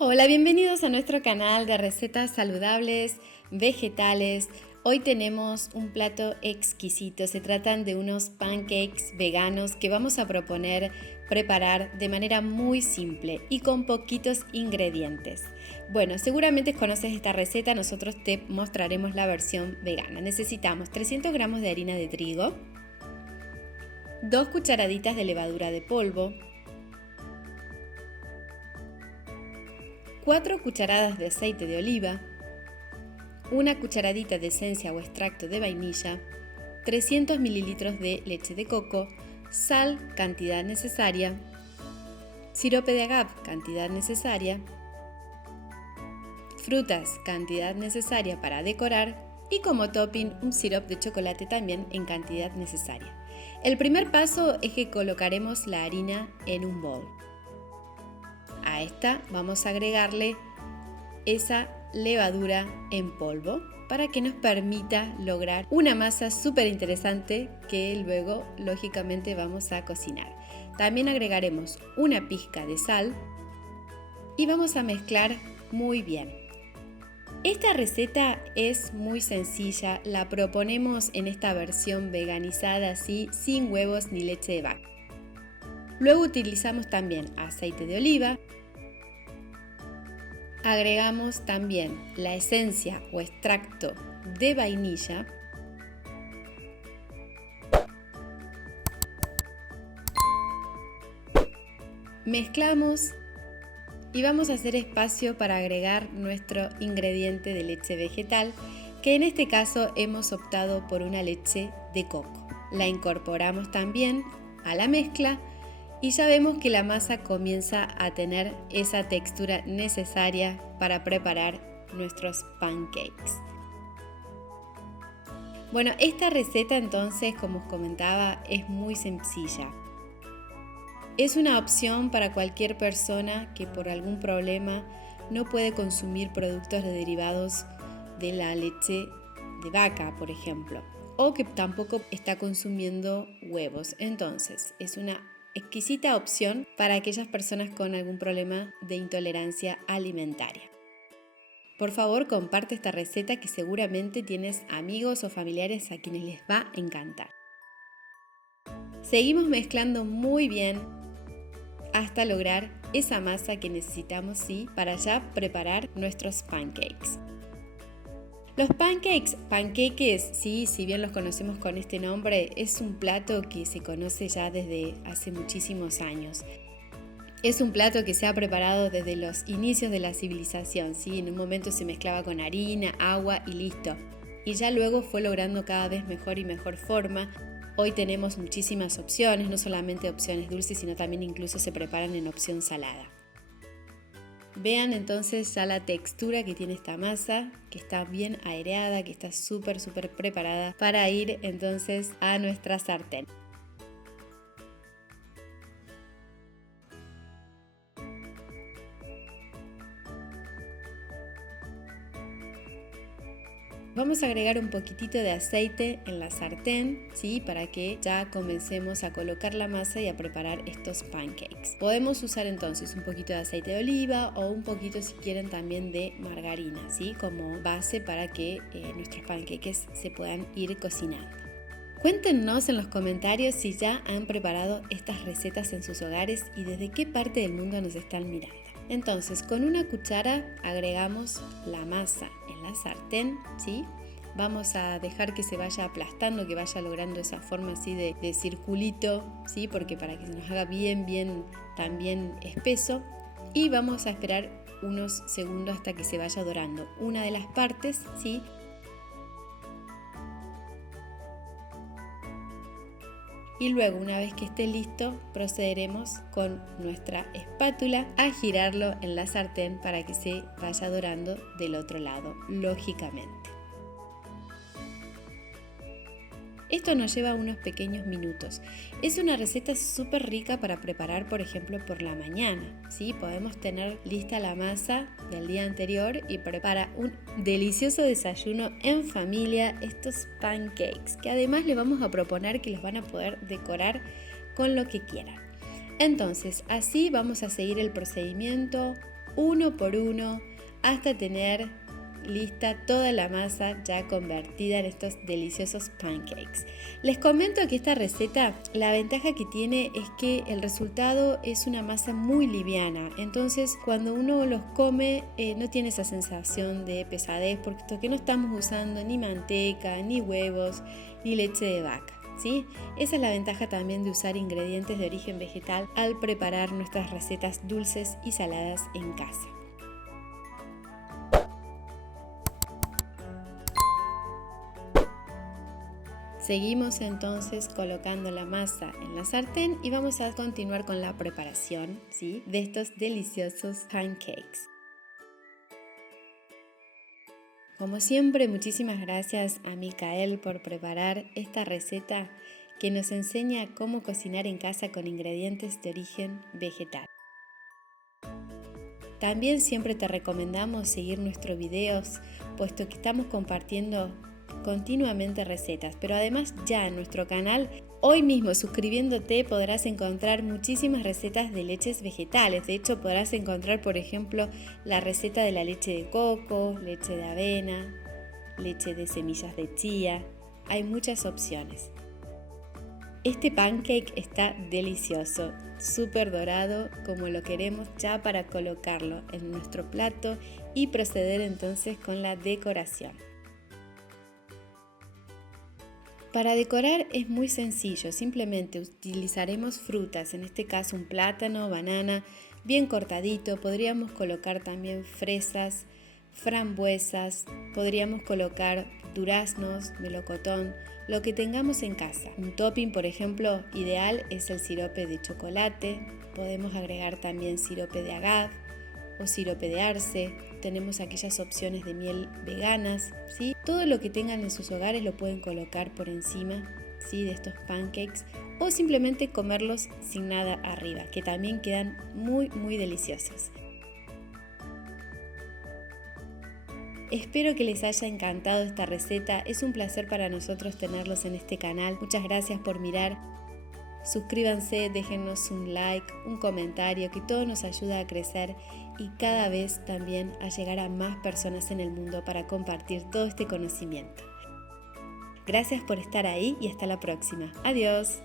Hola, bienvenidos a nuestro canal de recetas saludables, vegetales. Hoy tenemos un plato exquisito. Se tratan de unos pancakes veganos que vamos a proponer preparar de manera muy simple y con poquitos ingredientes. Bueno, seguramente conoces esta receta, nosotros te mostraremos la versión vegana. Necesitamos 300 gramos de harina de trigo, 2 cucharaditas de levadura de polvo, 4 cucharadas de aceite de oliva, una cucharadita de esencia o extracto de vainilla, 300 mililitros de leche de coco, sal, cantidad necesaria, sirope de agave, cantidad necesaria, frutas, cantidad necesaria para decorar y como topping un sirope de chocolate también en cantidad necesaria. El primer paso es que colocaremos la harina en un bol. A esta vamos a agregarle esa levadura en polvo para que nos permita lograr una masa súper interesante que luego lógicamente vamos a cocinar. También agregaremos una pizca de sal y vamos a mezclar muy bien. Esta receta es muy sencilla, la proponemos en esta versión veganizada así, sin huevos ni leche de vaca. Luego utilizamos también aceite de oliva. Agregamos también la esencia o extracto de vainilla. Mezclamos y vamos a hacer espacio para agregar nuestro ingrediente de leche vegetal, que en este caso hemos optado por una leche de coco. La incorporamos también a la mezcla y ya vemos que la masa comienza a tener esa textura necesaria para preparar nuestros pancakes. Bueno, esta receta entonces, como os comentaba, es muy sencilla. Es una opción para cualquier persona que por algún problema no puede consumir productos derivados de la leche de vaca, por ejemplo, o que tampoco está consumiendo huevos. Entonces, es una exquisita opción para aquellas personas con algún problema de intolerancia alimentaria. Por favor, comparte esta receta que seguramente tienes amigos o familiares a quienes les va a encantar. Seguimos mezclando muy bien hasta lograr esa masa que necesitamos para ya preparar nuestros pancakes. Los panqueques, sí, si bien los conocemos con este nombre, es un plato que se conoce ya desde hace muchísimos años. Es un plato que se ha preparado desde los inicios de la civilización, ¿sí? En un momento se mezclaba con harina, agua y listo. Y ya luego fue logrando cada vez mejor y mejor forma. Hoy tenemos muchísimas opciones, no solamente opciones dulces, sino también incluso se preparan en opción salada. Vean entonces ya la textura que tiene esta masa, que está bien aireada, que está súper preparada para ir entonces a nuestra sartén. Vamos a agregar un poquitito de aceite en la sartén, ¿sí? Para que ya comencemos a colocar la masa y a preparar estos pancakes. Podemos usar entonces un poquito de aceite de oliva o un poquito, si quieren, también de margarina, ¿sí? Como base para que nuestros pancakes se puedan ir cocinando. Cuéntenos en los comentarios si ya han preparado estas recetas en sus hogares y desde qué parte del mundo nos están mirando. Entonces, con una cuchara agregamos la masa en la sartén, ¿sí? Vamos a dejar que se vaya aplastando, que vaya logrando esa forma así de circulito, ¿sí? Porque para que se nos haga bien también espeso. Y vamos a esperar unos segundos hasta que se vaya dorando una de las partes, ¿sí? Y luego, una vez que esté listo, procederemos con nuestra espátula a girarlo en la sartén para que se vaya dorando del otro lado, lógicamente. Esto nos lleva unos pequeños minutos. Es una receta súper rica para preparar, por ejemplo, por la mañana, ¿sí? Podemos tener lista la masa del día anterior y prepara un delicioso desayuno en familia, estos pancakes, que además le vamos a proponer que los van a poder decorar con lo que quieran. Entonces, así vamos a seguir el procedimiento uno por uno hasta tener lista toda la masa ya convertida en estos deliciosos pancakes. Les comento que esta receta, la ventaja que tiene es que el resultado es una masa muy liviana, entonces cuando uno los come no tiene esa sensación de pesadez porque no estamos usando ni manteca, ni huevos, ni leche de vaca. ¿Sí? Esa es la ventaja también de usar ingredientes de origen vegetal al preparar nuestras recetas dulces y saladas en casa. Seguimos entonces colocando la masa en la sartén y vamos a continuar con la preparación, ¿sí?, de estos deliciosos pancakes. Como siempre, muchísimas gracias a Micael por preparar esta receta que nos enseña cómo cocinar en casa con ingredientes de origen vegetal. También siempre te recomendamos seguir nuestros videos, puesto que estamos compartiendo continuamente recetas, pero además ya en nuestro canal, hoy mismo suscribiéndote podrás encontrar muchísimas recetas de leches vegetales. De hecho, podrás encontrar, por ejemplo, la receta de la leche de coco, leche de avena, leche de semillas de chía. Hay muchas opciones. Este pancake está delicioso, súper dorado como lo queremos ya para colocarlo en nuestro plato y proceder entonces con la decoración. Para decorar es muy sencillo, simplemente utilizaremos frutas, en este caso un plátano, banana, bien cortadito, podríamos colocar también fresas, frambuesas, podríamos colocar duraznos, melocotón, lo que tengamos en casa. Un topping, por ejemplo, ideal es el sirope de chocolate, podemos agregar también sirope de agave o sirope de arce, tenemos aquellas opciones de miel veganas, ¿sí? Todo lo que tengan en sus hogares lo pueden colocar por encima, ¿sí?, de estos pancakes o simplemente comerlos sin nada arriba, que también quedan muy deliciosos. Espero que les haya encantado esta receta, es un placer para nosotros tenerlos en este canal. Muchas gracias por mirar. Suscríbanse, déjennos un like, un comentario, que todo nos ayuda a crecer y cada vez también a llegar a más personas en el mundo para compartir todo este conocimiento. Gracias por estar ahí y hasta la próxima. Adiós.